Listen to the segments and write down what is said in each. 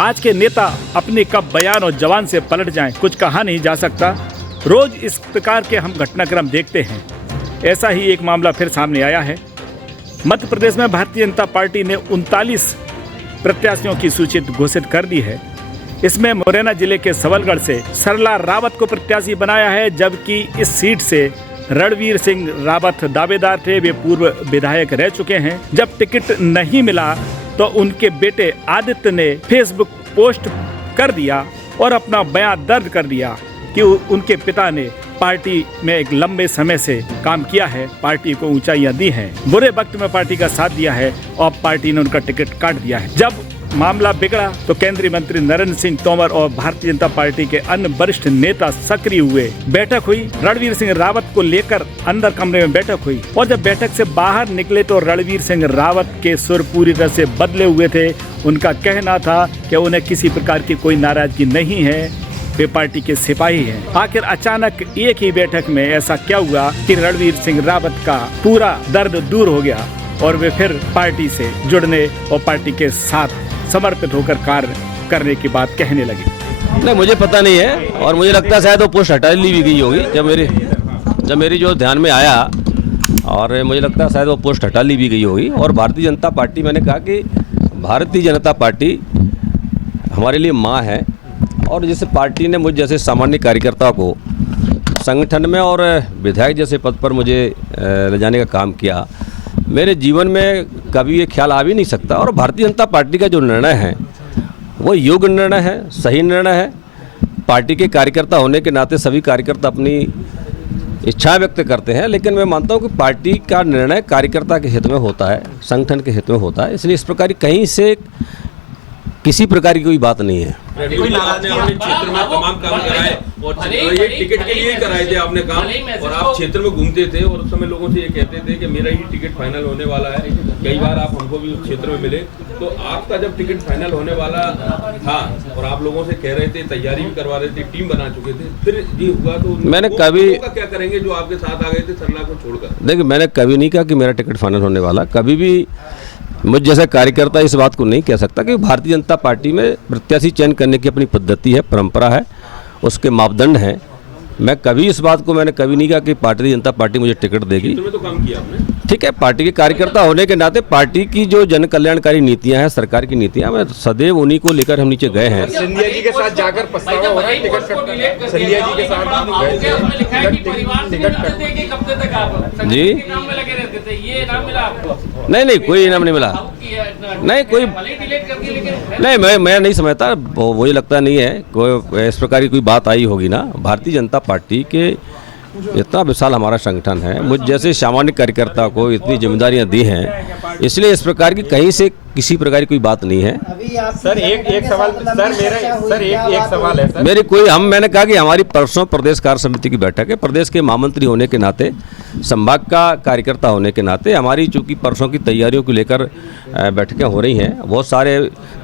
आज के नेता अपने कब बयान और जवान से पलट जाएं, कुछ कहा नहीं जा सकता। रोज इस प्रकार के हम घटनाक्रम देखते हैं। ऐसा ही एक मामला फिर सामने आया है। मध्य प्रदेश में भारतीय जनता पार्टी ने 39 प्रत्याशियों की सूची घोषित कर दी है। इसमें मुरैना जिले के सबलगढ़ से सरला रावत को प्रत्याशी बनाया है, जबकि इस सीट से रणवीर सिंह रावत दावेदार थे। वे पूर्व विधायक रह चुके हैं। जब टिकट नहीं मिला तो उनके बेटे आदित्य ने फेसबुक पोस्ट कर दिया और अपना बयान दर्ज कर दिया कि उनके पिता ने पार्टी में एक लंबे समय से काम किया है, पार्टी को ऊंचाइयां दी हैं, बुरे वक्त में पार्टी का साथ दिया है और पार्टी ने उनका टिकट काट दिया है। जब मामला बिगड़ा तो केंद्रीय मंत्री नरेंद्र सिंह तोमर और भारतीय जनता पार्टी के अन्य वरिष्ठ नेता सक्रिय हुए। बैठक हुई, रणवीर सिंह रावत को लेकर अंदर कमरे में बैठक हुई और जब बैठक से बाहर निकले तो रणवीर सिंह रावत के सुर पूरी तरह से बदले हुए थे। उनका कहना था कि उन्हें किसी प्रकार की कोई नाराजगी नहीं है, वे पार्टी के सिपाही हैं। आखिर अचानक एक ही बैठक में ऐसा क्या हुआ कि रणवीर सिंह रावत का पूरा दर्द दूर हो गया और वे फिर पार्टी से जुड़ने और पार्टी के साथ समर्पित होकर कार्य करने की बात कहने लगे। नहीं, मुझे पता नहीं है और मुझे लगता है शायद वो पोस्ट हटा ली भी गई होगी। जब मेरी जो ध्यान में आया और मुझे लगता है शायद वो पोस्ट हटा ली भी गई होगी। और भारतीय जनता पार्टी, मैंने कहा कि भारतीय जनता पार्टी हमारे लिए माँ है और जैसे पार्टी ने मुझ जैसे सामान्य कार्यकर्ता को संगठन में और विधायक जैसे पद पर मुझे ले जाने का काम किया, मेरे जीवन में कभी ये ख्याल आ भी नहीं सकता। और भारतीय जनता पार्टी का जो निर्णय है वो योग्य निर्णय है, सही निर्णय है। पार्टी के कार्यकर्ता होने के नाते सभी कार्यकर्ता अपनी इच्छा व्यक्त करते हैं, लेकिन मैं मानता हूँ कि पार्टी का निर्णय कार्यकर्ता के हित में होता है, संगठन के हित में होता है। इसलिए इस प्रकार की कहीं से किसी प्रकार की कोई बात नहीं है। आपने अपने क्षेत्र में तमाम काम कराए और ये टिकट के लिए ही कराए थे आपने काम, और आप क्षेत्र में घूमते थे और उस समय लोगों से ये कहते थे कि मेरा ही टिकट फाइनल होने वाला है। कई बार आप हमको भी उस क्षेत्र में मिले, तो आपका जब टिकट फाइनल होने वाला था और आप लोगों से कह रहे थे, तैयारी भी करवा रहे थे, टीम बना चुके थे, फिर ये हुआ तो मैंने कभी क्या करेंगे जो आपके साथ आ गए थे सरला को छोड़कर? देखिए, मैंने कभी नहीं कहा कि मेरा टिकट फाइनल होने वाला। कभी भी मुझ जैसा कार्यकर्ता इस बात को नहीं कह सकता कि भारतीय जनता पार्टी में प्रत्याशी चयन करने की अपनी पद्धति है, परंपरा है, उसके मापदंड हैं। मैं कभी इस बात को मैंने कभी नहीं कहा कि भारतीय जनता पार्टी मुझे टिकट देगी। तो काम किया आपने, ठीक है, पार्टी के कार्यकर्ता होने के नाते पार्टी की जो जन कल्याणकारी नीतियां हैं, सरकार की नीतियां, मैं सदैव उन्हीं को लेकर हम नीचे गए हैं। सिंधिया जी के साथ जाकर पछतावा हो रहा है टिकट कट, सिंधिया जी के साथ जी नहीं, कोई इनाम नहीं मिला। नहीं, कोई नहीं, मैं नहीं समझता, मुझे लगता नहीं है कोई इस प्रकार की कोई बात आई होगी ना। भारतीय जनता पार्टी के इतना विशाल हमारा संगठन है, मुझ जैसे सामान्य कार्यकर्ता को इतनी जिम्मेदारियां दी हैं, इसलिए इस प्रकार की कहीं से किसी प्रकार की कोई बात नहीं है। सर एक सवाल सर एक सवाल है सर। मेरी कोई मैंने कहा कि हमारी परसों प्रदेश कार्य समिति की बैठक है। प्रदेश के महामंत्री होने के नाते, संभाग का कार्यकर्ता होने के नाते हमारी चूंकि परसों की तैयारियों को लेकर बैठकें हो रही हैं, बहुत सारे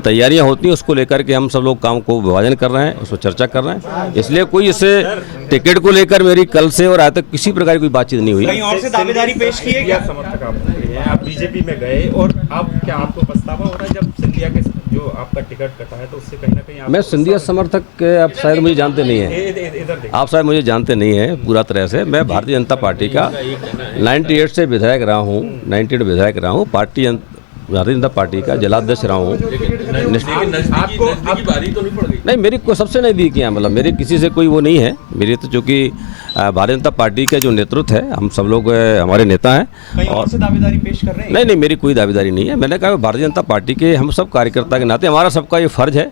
तैयारियां होती हैं, उसको लेकर के हम सब लोग काम को विभाजन कर रहे हैं, उसको चर्चा कर रहे हैं। इसलिए कोई इससे टिकट को लेकर मेरी कल से और आज तक किसी प्रकार की कोई बातचीत नहीं हुई। कहीं और से दावेदारी पेश की है क्या? समर्थक आप बीजेपी में गए और अब क्या आपको पछतावा हो रहा है जब सिंधिया के जो आपका टिकट कटा है, तो उससे कहीं ना कहीं मैं सिंधिया समर्थक आप शायद मुझे जानते नहीं हैं, आप शायद मुझे जानते नहीं हैं पूरा तरह से। मैं भारतीय जनता पार्टी का 98 से विधायक रहा हूँ, 98 विधायक रहा हूँ, भारतीय जनता पार्टी का जिलाध्यक्ष रहा हूँ। नहीं, मेरी को सबसे नज़दीक है, मतलब मेरे किसी से कोई वो नहीं है मेरी, तो चूँकि भारतीय जनता पार्टी का जो नेतृत्व है, हम सब लोग हमारे नेता हैं और से दावेदारी पेश कर रहे हैं। नहीं, मेरी कोई दावेदारी नहीं है। मैंने कहा भारतीय जनता पार्टी के हम सब कार्यकर्ता के नाते हमारा सबका ये फर्ज है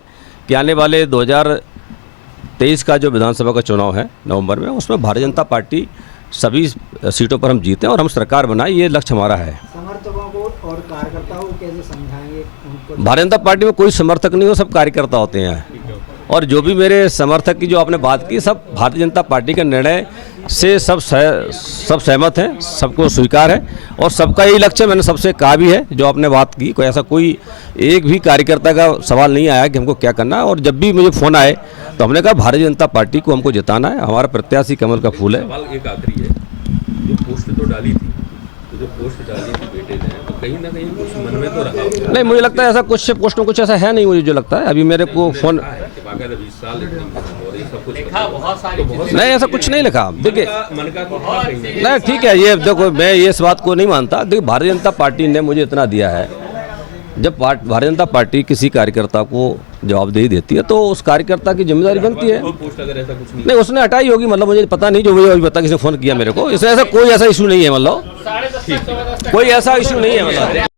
कि आने वाले 2023 का जो विधानसभा का चुनाव है नवंबर में, उसमें भारतीय जनता पार्टी सभी सीटों पर हम जीते और हम सरकार बनाए, ये लक्ष्य हमारा है। समर्थकों को और कार्यकर्ताओं को कैसे समझाएंगे उनको? भारतीय जनता पार्टी में कोई समर्थक नहीं हो, सब कार्यकर्ता होते हैं। और जो भी मेरे समर्थक की जो आपने बात की, सब भारतीय जनता पार्टी के निर्णय से सब सहमत हैं, सबको स्वीकार है और सबका यही लक्ष्य, मैंने सबसे कहा भी है जो आपने बात की। कोई ऐसा कोई एक भी कार्यकर्ता का सवाल नहीं आया कि हमको क्या करना है। और जब भी मुझे फ़ोन आए तो हमने कहा भारतीय जनता पार्टी को हमको जिताना है, हमारा प्रत्याशी कमल का फूल है। सवाल एक आखिरी है, जो पोस्ट तो डाली थी, तो जो पोस्ट डाली थी बेटे ने, तो कहीं ना कहीं कुछ मन में तो रहा होगा। नहीं, मुझे लगता है ऐसा कुछ पोस्ट में कुछ ऐसा है नहीं, मुझे जो लगता है अभी मेरे को फ़ोन, कि बाकायदा 20 साल इतनी मेहनत और ये सब कुछ तो बहुत नहीं ऐसा कुछ नहीं लिखा। देखिए मन का तो था कहीं ना नहीं, ठीक है, ये देखो मैं ये इस बात को नहीं मानता। देखिए भारतीय जनता पार्टी ने मुझे इतना दिया है, जब भारतीय जनता पार्टी किसी कार्यकर्ता को जवाबदेही देती है तो उस कार्यकर्ता की जिम्मेदारी बनती है। पोस्ट अगर ऐसा कुछ नहीं उसने हटाई होगी, मतलब मुझे पता नहीं, जो मुझे अभी पता किसी ने फ़ोन किया मेरे को, इससे ऐसा कोई ऐसा इशू नहीं है, मतलब कोई ऐसा इशू नहीं है मतलब।